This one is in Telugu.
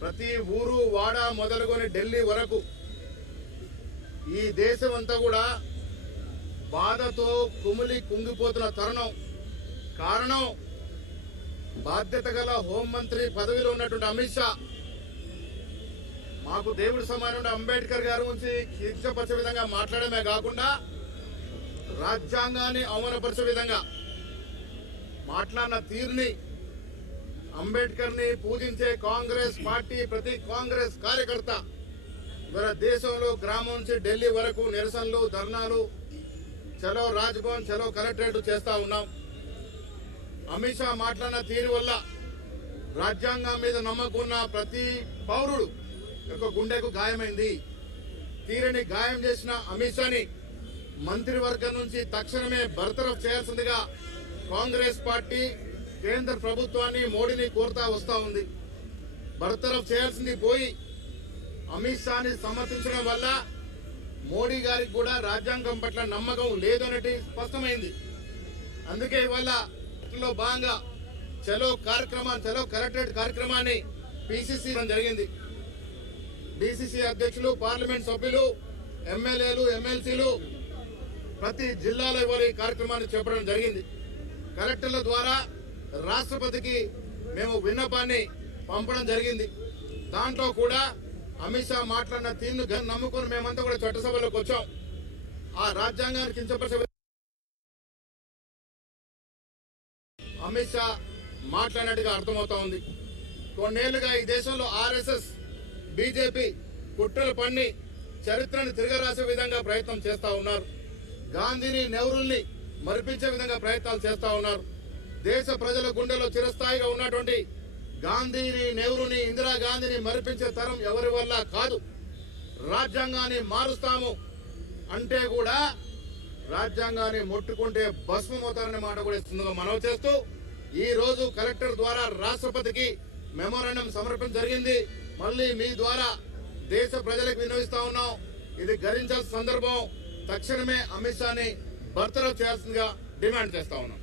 ప్రతి ఊరు వాడ మొదలుకొని ఢిల్లీ వరకు ఈ దేశం అంతా కూడా బాధతో కుమిలి కుంగిపోతున్న తరుణం. కారణం బాధ్యత గల హోంమంత్రి పదవిలో ఉన్నటువంటి అమిత్ షా మాకు దేవుడి సమానమైన అంబేద్కర్ గారి గురించి కించపరిచే విధంగా మాట్లాడమే కాకుండా రాజ్యాంగాన్ని అవమానపరిచే విధంగా మాట్లాడిన తీరుని అంబేద్కర్ ని పూజించే కాంగ్రెస్ పార్టీ ప్రతి కాంగ్రెస్ కార్యకర్త మన దేశంలో గ్రామం నుంచి ఢిల్లీ వరకు నిరసనలు ధర్నాలు చలో రాజ్భవన్ చలో కలెక్టరేట్ చేస్తా ఉన్నాం. అమిత్ షా మాట్లాడిన తీరు వల్ల రాజ్యాంగం మీద నమ్మకున్న ప్రతి పౌరుడు యొక్క గుండెకు గాయమైంది. తీరని గాయం చేసిన అమిత్ షాని మంత్రివర్గం నుంచి తక్షణమే బర్తరఫ్ చేయాల్సిందిగా కాంగ్రెస్ పార్టీ కేంద్ర ప్రభుత్వాన్ని మోడీని కోరుతా వస్తా ఉంది. బర్తరఫ్ చేయాల్సింది పోయి అమిత్ షాని సమర్థించడం వల్ల మోడీ గారికి కూడా రాజ్యాంగం పట్ల నమ్మకం లేదనేది స్పష్టమైంది. అందుకే ఇవాళ భాగంగా చలో కలెక్టరేట్ కార్యక్రమాన్ని పిసిసి జరిగింది. డిసిసి అధ్యక్షులు, పార్లమెంట్ సభ్యులు, ఎమ్మెల్యేలు, ఎమ్మెల్సీలు ప్రతి జిల్లాలో ఇవాళ ఈ కార్యక్రమాన్ని చేపట్టడం జరిగింది. కలెక్టర్ల ద్వారా రాష్ట్రపతికి మేము విన్నపాన్ని పంపడం జరిగింది. దాంట్లో కూడా అమిత్ షా మాట్లాడిన తీరును నమ్ముకుని మేమంతా కూడా చట్టసభలోకి వచ్చాం. ఆ రాజ్యాంగాన్ని కించపరిచే అమిత్ షా మాట్లాడినట్టుగా అర్థమవుతా ఉంది. కొన్నేళ్లుగా ఈ దేశంలో ఆర్ఎస్ఎస్, బీజేపీ కుట్రలు పన్ని చరిత్రను తిరగరాసే విధంగా ప్రయత్నం చేస్తా ఉన్నారు. గాంధీని, నెహ్రూల్ని మరిపించే విధంగా ప్రయత్నాలు చేస్తా ఉన్నారు. దేశ ప్రజల గుండెలో చిరస్థాయిగా ఉన్నటువంటి గాంధీని, నెహ్రూని, ఇందిరాగాంధీని మరిపించే తరం ఎవరి వల్ల కాదు. రాజ్యాంగాన్ని మారుస్తాము అంటే కూడా రాజ్యాంగాన్ని ముట్టుకుంటే భస్మమవుతారనే మాట కూడా ఇస్తుందిగా మనవి చేస్తూ ఈ రోజు కలెక్టర్ ద్వారా రాష్ట్రపతికి మెమోరాండం సమర్పణ జరిగింది. మళ్ళీ మీ ద్వారా దేశ ప్రజలకు విన్నవిస్తా ఉన్నాం. ఇది గరించాల్సిన సందర్భం. తక్షణమే అమిత్ షాని బర్తరఫ్ చేయాల్సిందిగా డిమాండ్ చేస్తా ఉన్నాం.